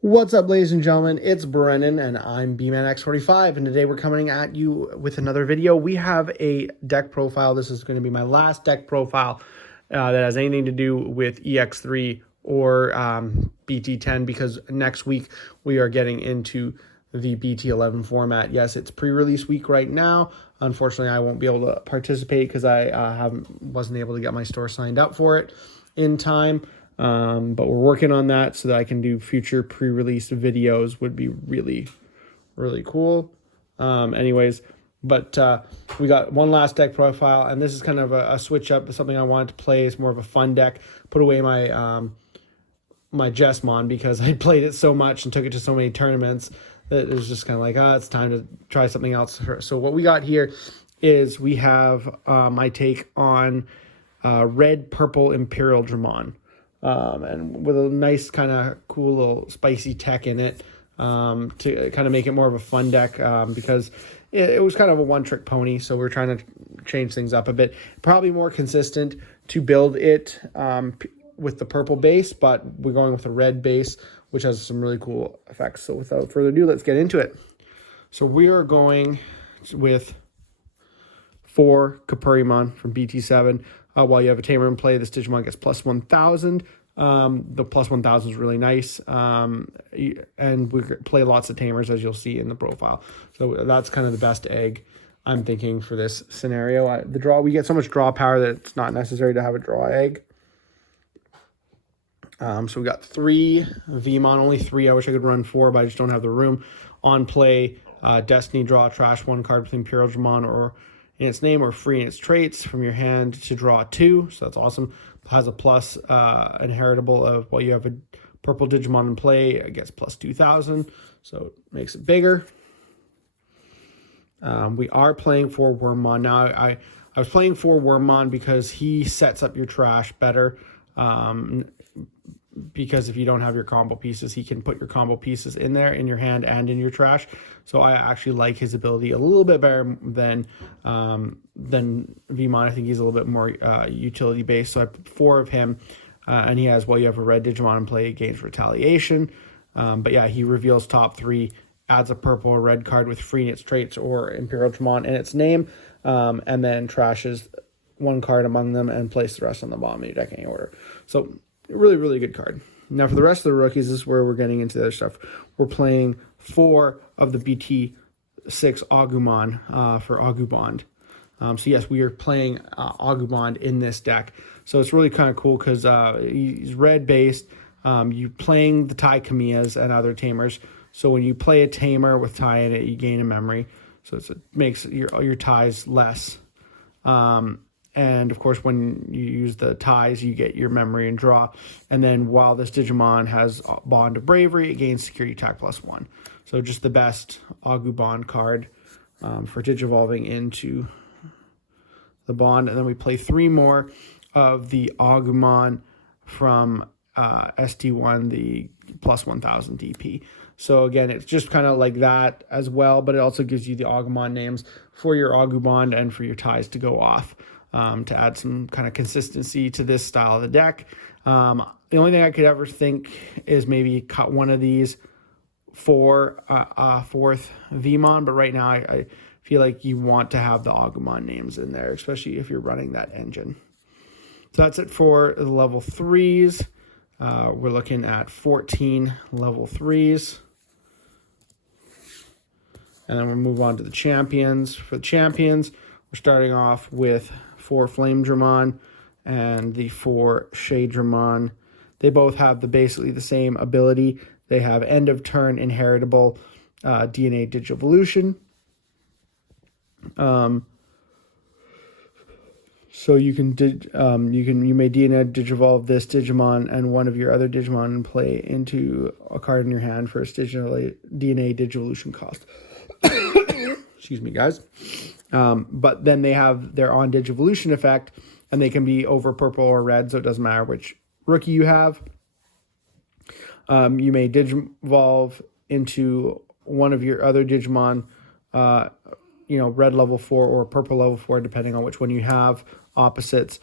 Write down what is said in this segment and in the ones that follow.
What's up, ladies and gentlemen? It's Brennan, and I'm BManX45, and today we're coming at you with another video. We have a deck profile. This is going to be my last deck profile that has anything to do with EX3 or BT10, because next week we are getting into the BT11 format. Yes, it's pre-release week right now. Unfortunately, I won't be able to participate because I wasn't able to get my store signed up for it in time. But we're working on that so that I can do future pre-release videos. Would be really, really cool. Anyways, but we got one last deck profile, and this is kind of a switch up. Something I wanted to play. It's more of a fun deck. Put away my my Jesmon because I played it so much and took it to so many tournaments that it was just kind of like, it's time to try something else. So what we got here is we have my take on red purple Imperialdramon. And with a nice kind of cool little spicy tech in it to kind of make it more of a fun deck because it was kind of a one-trick pony, so we're trying to change things up a bit. Probably more consistent to build it with the purple base, but we're going with a red base, which has some really cool effects. So without further ado, let's get into it. So we are going with 4 Kapurimon from BT7. While you have a tamer in play, this Digimon gets plus 1,000. The plus 1,000 is really nice. And we play lots of tamers, as you'll see in the profile. So that's kind of the best egg I'm thinking for this scenario. The draw, we get so much draw power that it's not necessary to have a draw egg. So we got 3 Vmon, only 3. I wish I could run 4, but I just don't have the room. On play, Destiny, draw, trash 1 card with Imperialdramon or in its name or free in its traits from your hand to draw 2. So that's awesome. Has a plus inheritable of, well, you have a purple Digimon in play, it gets plus 2,000. So it makes it bigger. We are playing for Wormmon. Now, I was playing for Wormmon because he sets up your trash better. Because if you don't have your combo pieces, he can put your combo pieces in there, in your hand and in your trash. So I actually like his ability a little bit better than Vmon. I think he's a little bit more utility based. So I put 4 of him, and he has, well, you have a red Digimon in play, gains retaliation. But yeah, he reveals top 3, adds a purple or red card with free in its traits or Imperialdramon in its name, and then trashes 1 card among them and place the rest on the bottom of your decking order. So really, really good card. Now, for the rest of the rookies, this is where we're getting into the other stuff. We're playing 4 of the BT6 Agumon for Agubond. So, yes, we are playing Agubond in this deck. So, it's really kind of cool because he's red-based. You're playing the Tai Kamiyas and other tamers. So, when you play a tamer with Tai in it, you gain a memory. So, it makes your ties less. And, of course, when you use the ties, you get your memory and draw. And then while this Digimon has Bond of Bravery, it gains Security Attack plus 1. So just the best Agubond card for Digivolving into the Bond. And then we play 3 more of the Agumon from ST1, the plus 1,000 DP. So, again, it's just kind of like that as well, but it also gives you the Agumon names for your Agubond and for your ties to go off. To add some kind of consistency to this style of the deck. The only thing I could ever think is maybe cut one of these for a 4th Vmon, but right now I feel like you want to have the Agumon names in there, especially if you're running that engine. So that's it for the level 3s. We're looking at 14 level 3s. And then we'll move on to the champions. For the champions, we're starting off with 4 Flamedramon and the 4 Shadramon. They both have basically the same ability. They have end of turn inheritable DNA Digivolution. So you may DNA Digivolve this Digimon and one of your other Digimon and play into a card in your hand for its DNA Digivolution cost. Excuse me, guys. But then they have their on Digivolution effect, and they can be over purple or red, so it doesn't matter which rookie you have. You may Digivolve into one of your other Digimon, red level 4 or purple level 4, depending on which one you have, opposites,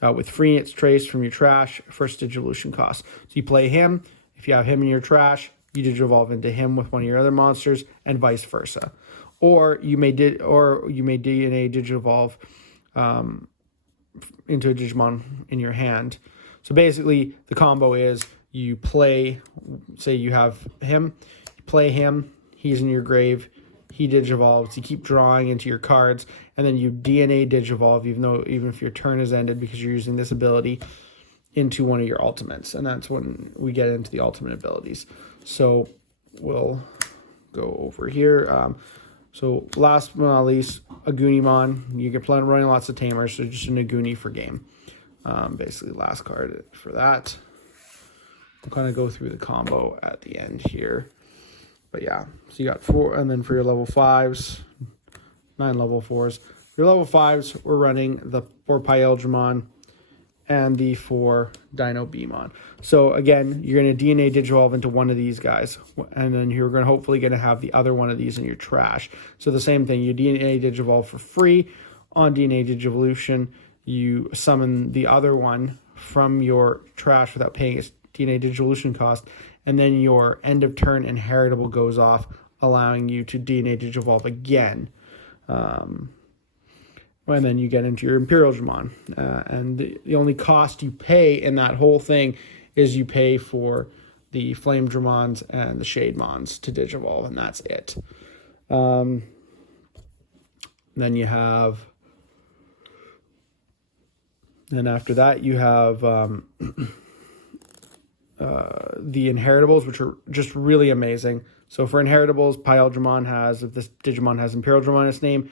with free its trace from your trash, first Digivolution cost. So you play him. If you have him in your trash, you digivolve into him with one of your other monsters, and vice versa. Or you may DNA digivolve into a Digimon in your hand. So basically, the combo is you play, say you have him, you play him, he's in your grave, he digivolves, you keep drawing into your cards, and then you DNA digivolve, even if your turn is ended because you're using this ability, into one of your ultimates. And that's when we get into the ultimate abilities. So we'll go over here. So last but not least, Agunimon. You can plan running lots of tamers, so just an Aguni for game. Basically, last card for that. We'll kind of go through the combo at the end here. But yeah, so you got 4, and then for your level 5s, 9 level 4s. For your level 5s, we're running the 4 Imperialdramon and the 4 Dino Beamon. So again, you're going to DNA Digivolve into one of these guys, and then you're going to hopefully have the other one of these in your trash. So the same thing, you DNA Digivolve for free. On DNA Digivolution, you summon the other one from your trash without paying its DNA Digivolution cost, and then your end of turn inheritable goes off, allowing you to DNA Digivolve again. And then you get into your Imperialdramon. And the only cost you pay in that whole thing is you pay for the Flame Dramons and the Shade Mons to Digivolve, and that's it. Then you have... Then after that, you have the Inheritables, which are just really amazing. So for Inheritables, Imperialdramon has, if this Digimon has Imperialdramon in its name,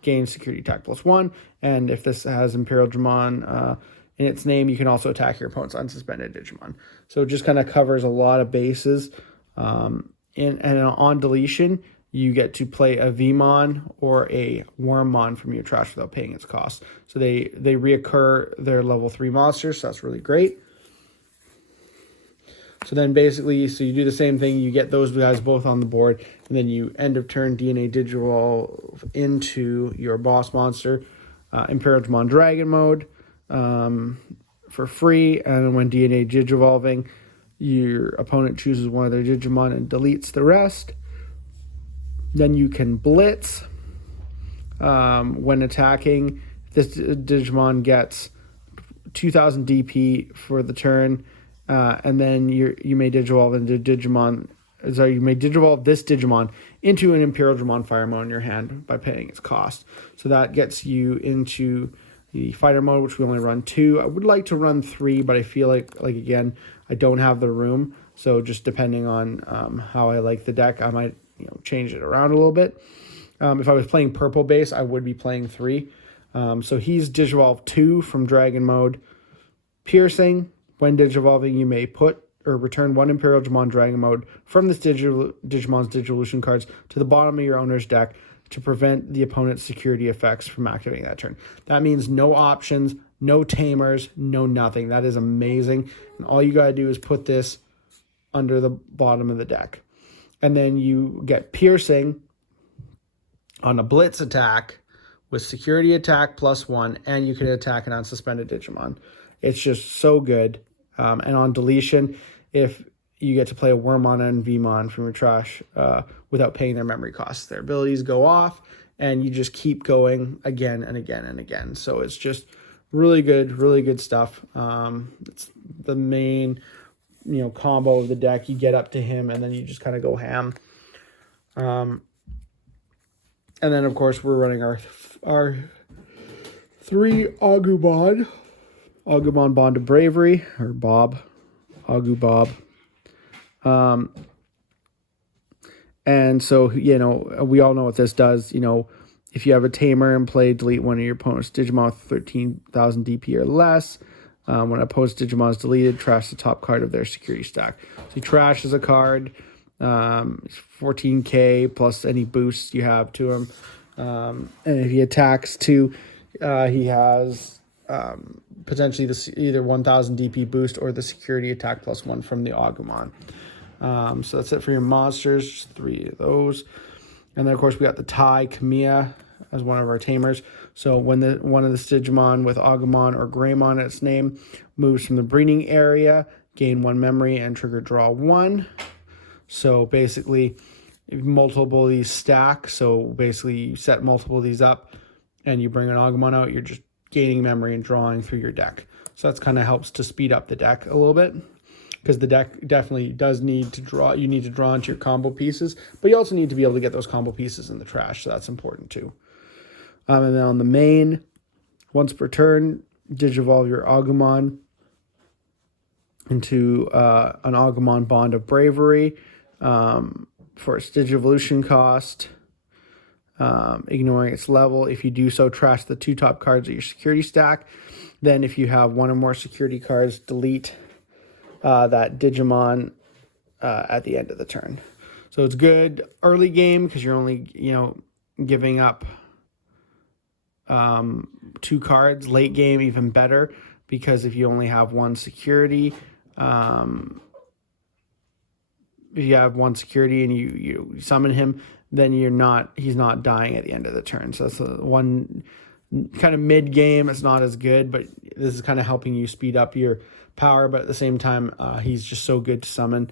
gains security attack +1. And if this has Imperialdramon in its name, you can also attack your opponent's unsuspended Digimon. So it just kind of covers a lot of bases. And on deletion, you get to play a Vmon or a Wormmon from your trash without paying its cost. So they reoccur their level 3 monsters, so that's really great. So then basically, so you do the same thing, you get those guys both on the board, and then you end of turn DNA Digivolve into your boss monster, Imperialdramon Dragon Mode, for free. And when DNA Digivolving, your opponent chooses one of their Digimon and deletes the rest. Then you can blitz. When attacking, this Digimon gets 2,000 DP for the turn, and then you may digivolve into Digimon. Sorry, you may digivolve this Digimon into an Imperialdramon Fire mode in your hand by paying its cost. So that gets you into the fighter mode, which we only run 2. I would like to run 3, but I feel like again, I don't have the room. So just depending on how I like the deck, I might change it around a little bit. If I was playing purple base, I would be playing 3. So he's Digivolve 2 from Dragon Mode. Piercing, when Digivolving, you may put or return one Imperialdramon Dragon Mode from this Digimon's Digivolution cards to the bottom of your owner's deck to prevent the opponent's security effects from activating that turn. That means no options, no tamers, no nothing. That is amazing. And all you got to do is put this under the bottom of the deck. And then you get Piercing on a Blitz attack with security attack +1, and you can attack an unsuspended Digimon. It's just so good. And on deletion, if you get to play a Wormmon and Vmon from your trash without paying their memory costs, their abilities go off, and you just keep going again and again and again. So it's just really good stuff. It's the main combo of the deck. You get up to him, and then you just kind of go ham. And then of course we're running our 3 Agumon Bond of Bravery, or Bob, Agu Bob. And so, we all know what this does. If you have a tamer in play, delete one of your opponent's Digimon with 13,000 DP or less. When an opponent's Digimon is deleted, trash the top card of their security stack. So he trashes a card, 14k plus any boosts you have to him. And if he attacks too, he has potentially either 1,000 DP boost or the security attack +1 from the Agumon. So that's it for your monsters, 3 of those. And then of course we got the Tai Kamiya as one of our tamers. So when one of the Digimon with Agumon or Greymon in its name moves from the breeding area, gain 1 memory and trigger draw 1. So basically, multiple of these stack. So basically, you set multiple of these up, and you bring an Agumon out. You're just gaining memory and drawing through your deck. So that's kind of helps to speed up the deck a little bit, because the deck definitely does need to draw. You need to draw into your combo pieces, but you also need to be able to get those combo pieces in the trash. So that's important too. And then on the main, once per turn, Digivolve your Agumon into an Agumon Bond of Bravery for its Digivolution cost, ignoring its level. If you do so, trash the 2 top cards of your security stack. Then if you have 1 or more security cards, delete that Digimon at the end of the turn. So it's good early game because you're only, giving up 2 cards. Late game, even better, because if you only have 1 security, if you have 1 security and you summon him, then he's not dying at the end of the turn. So that's one kind of mid game. It's not as good, but this is kind of helping you speed up your power. But at the same time, he's just so good to summon.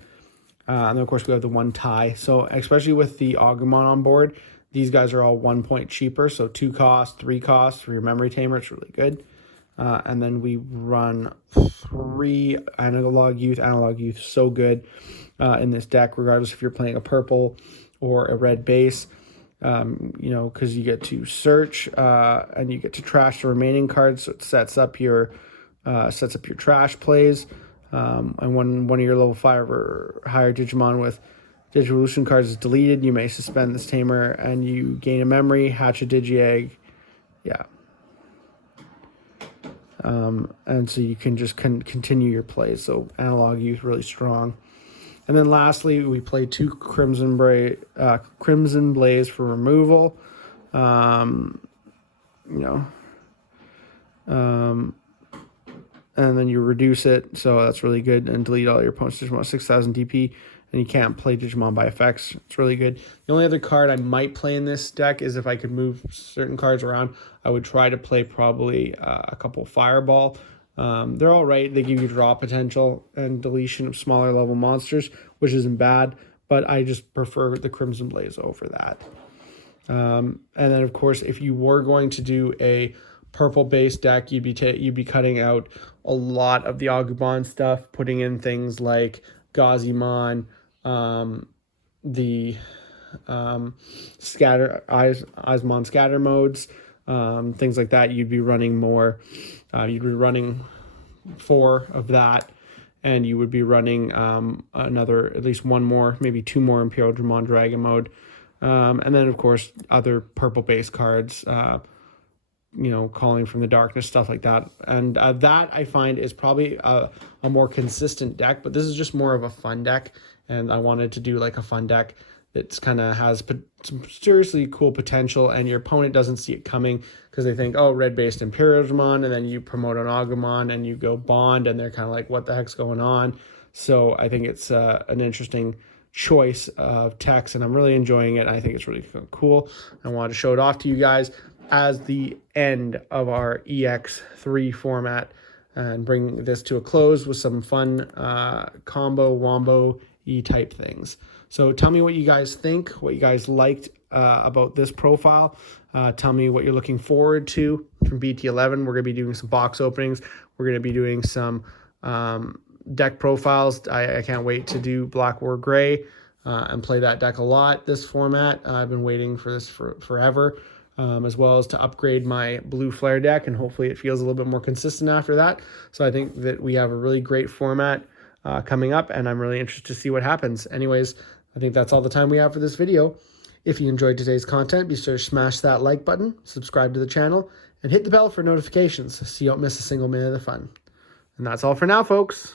And then of course we have the 1 tie. So especially with the Agumon on board, these guys are all 1 point cheaper. So 2 cost, 3 cost for your memory tamer. It's really good. And then we run 3 analog youth. So good in this deck, regardless if you're playing a purple or a red base. Because you get to search and you get to trash the remaining cards, so it sets up your trash plays. And when one of your level 5 or higher Digimon with Digivolution cards is deleted, you may suspend this tamer and you gain a memory, hatch a Digi-Egg. Yeah. And so you can just continue your plays. So Analog Youth really strong. And then lastly, we play 2 Crimson Blaze for removal. And then you reduce it, so that's really good, and delete all your opponent's Digimon 6,000 DP, and you can't play Digimon by effects. It's really good. The only other card I might play in this deck is if I could move certain cards around, I would try to play probably a couple Fireball. They're all right. They give you draw potential and deletion of smaller level monsters, which isn't bad, but I just prefer the Crimson Blaze over that. And then, of course, if you were going to do a purple-based deck, you'd be cutting out a lot of the Agumon stuff, putting in things like Gazimon, the Eismon scatter modes, things like that. You'd be running more. You'd be running 4 of that, and you would be running at least 1 more, maybe 2 more Imperialdramon Dragon mode, and then of course other purple-based cards. Calling from the Darkness, stuff like that. And that I find is probably a more consistent deck, but this is just more of a fun deck. And I wanted to do like a fun deck that's kind of has some seriously cool potential, and your opponent doesn't see it coming because they think, oh, red-based Imperialdramon, and then you promote an Agumon and you go Bond, and they're kind of like, what the heck's going on? So I think it's an interesting choice of techs, and I'm really enjoying it. I think it's really cool. I wanted to show it off to you guys as the end of our EX3 format and bring this to a close with some fun combo wombo-y type things. So tell me what you guys think, what you guys liked about this profile. Tell me what you're looking forward to from BT11. We're going to be doing some box openings. We're going to be doing some deck profiles. I can't wait to do Black War Gray and play that deck a lot, this format. I've been waiting for this for forever. As well as to upgrade my blue flare deck, and hopefully it feels a little bit more consistent after that. So I think that we have a really great format coming up, and I'm really interested to see what happens. Anyways, I think that's all the time we have for this video. If you enjoyed today's content, be sure to smash that like button, subscribe to the channel, and hit the bell for notifications so you don't miss a single minute of the fun. And that's all for now, folks.